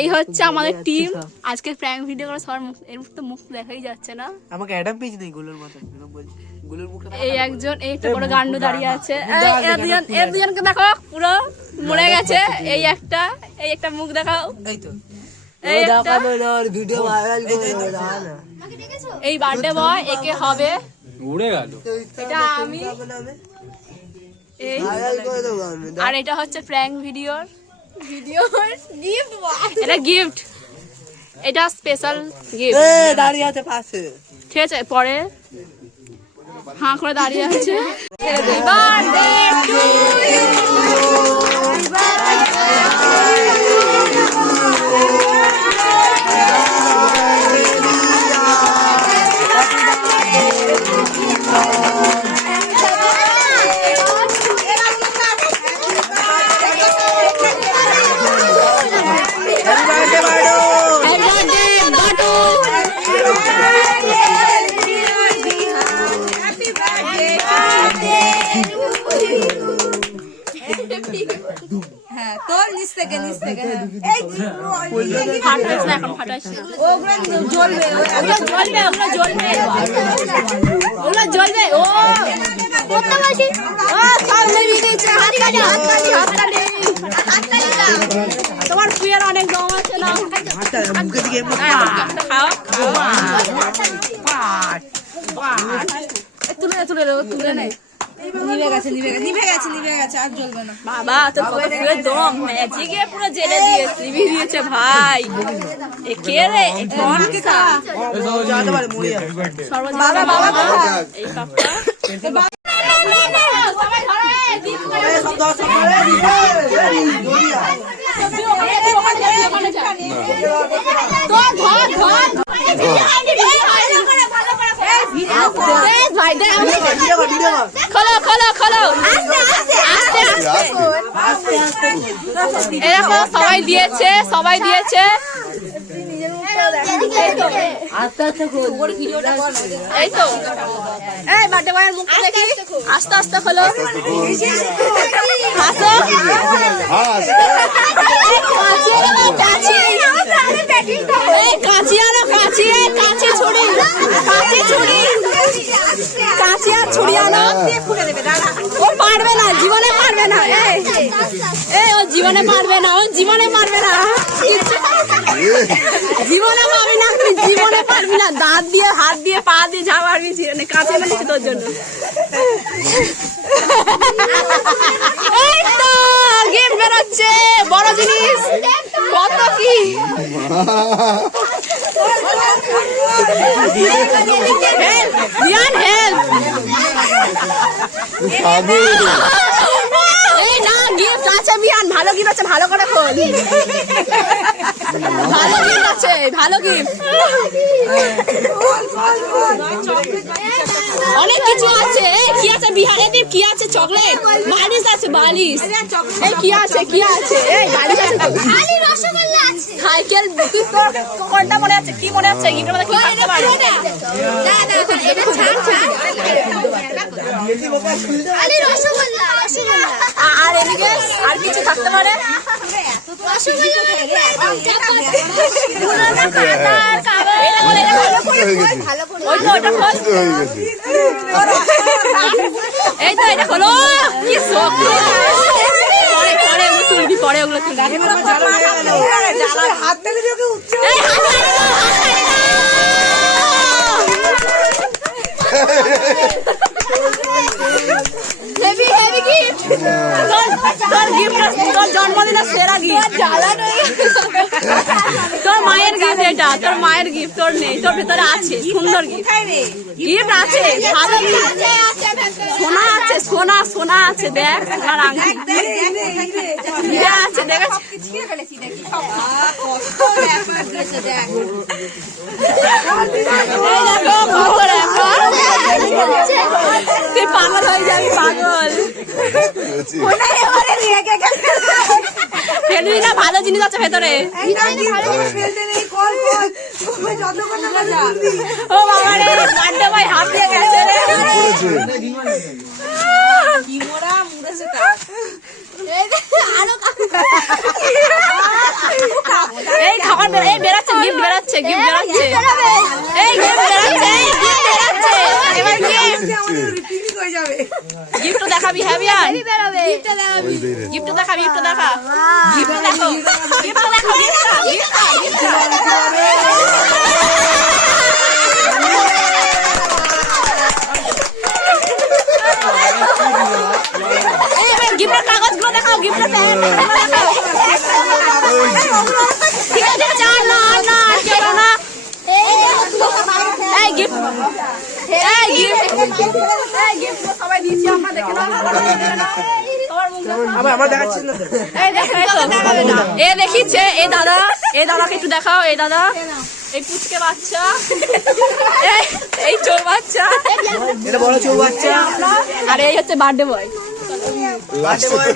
এই হচ্ছে আমাদের টিম। আজকে প্র্যাঙ্ক ভিডিও করে সবার এর তো মুখ দেখাই যাচ্ছে না। আমাকে অ্যাডাম পেজ নেই গুলোর মতন বলছি। গুলোর মুখটা এই একজন এই একটা বড় গান্ডু দাঁড়িয়ে আছে। এর দুজনকে দেখো পুরো মরে গেছে। এই একটা মুখ দেখাও। এই তো এই একটা ভিডিও ভাইরাল করে এই বার্থডে বয় একে হবে উড়ে গেল। এটা আমি এই আর এটা হচ্ছে প্র্যাঙ্ক ভিডিওর গিফট। এটা গিফট, এটা স্পেশাল গিফট। দাঁড়িয়ে আছে পাশে, ঠিক আছে? পরে হাঁ করে দাঁড়িয়ে আছে। তোমার প্রিয়ার অনেক দম আছে না? তুলে নেই। নিভে গেছে আর জ্বলবে না। বাবা তোর কত ফুলের দম, ম্যাজিকে পুরো জেলে দিয়েছে ভাই। এ কে রে? কোন কা? বাবা বাবা এই কাপটা সবাই ধরে সব দর্শক ধরে এরকম সবাই দিয়েছে এই তো এই বার্থডে বয়ের মুখটা দেখি। আস্তে আস্তে খোলো। হাসো। কাঁচি আর ছুরি আনো। ও পারবে না, জীবনে পারবে না। ও জীবনে পারবে না, জীবনে পারবি না। দাঁত দিয়ে, হাত দিয়ে, পা দিয়ে যা পারবি কাঁচি এনেছি তোর জন্য। এই তো গিফট বেরোচ্ছে, বড় জিনিস। কত কি এই না গিফট আছে বিয়ান, ভালো গিফট আছে, ভালো করে খোল। ভালো গিফট আছে, ভালো গিফট। অনেক কিছু আছে। কি আছে বিহারে দীপ? কি আছে? চকলেট, বালিশ আছে, বালিশ। এই কি আছে? এই বালিশ আছে, রসগোল্লা আছে, সাইকেল। তুই তোর কোনটা মনে আছে? কি মনে আছে? গিফটের মধ্যে কি থাকতে পারে? আর এদিকে আর কিছু থাকতে পারে? এই তো এটা হলো কি শখ। পরে ওগুলো জন্মদিনের সেরা গিফট, তোর মায়ের গিফট। এটা তোর মায়ের গিফট, তোর নেই, তোর ভেতরে আছে সুন্দর গিফট আছে, ভালো সোনা আছে, সোনা আছে। দেখ আর আংটি আছে, দেখ তুই পাগল হয়ে যাবি, পাগল। ফেলবি না, ভালো জিনিস আছে ভেতরে। ও বাবা রে, বার্থডে বয় হাঁপিয়ে গেছে রে। আরো বেরাচ্ছে গিফট বেরাচ্ছে এই গিফট বেরাচ্ছে এই গিফট বেরাচ্ছে এবার গিফট তো দেখাবি হ্যাঁ বিয়ান গিফট দেখাবি গিফট দেখা গিফট দেখো গিফট দেখো গিফট এই এবার গিফটের কাগজগুলো দেখাও গিফটের দেখাও ঠিক আছে চার না না কেন না এই গিফট এই গিফট সবাই দিয়েছি আমরা দেখে নাও আমার দেখাচ্ছিস না এই দেখো এ দেখিছে এই দাদাকে একটু দেখাও এই দাদা এই পুচকে বাচ্চা এই চোর বাচ্চা এটা বড় চৌ বাচ্চা আর এই হচ্ছে বার্থডে বয় বার্থডে বয়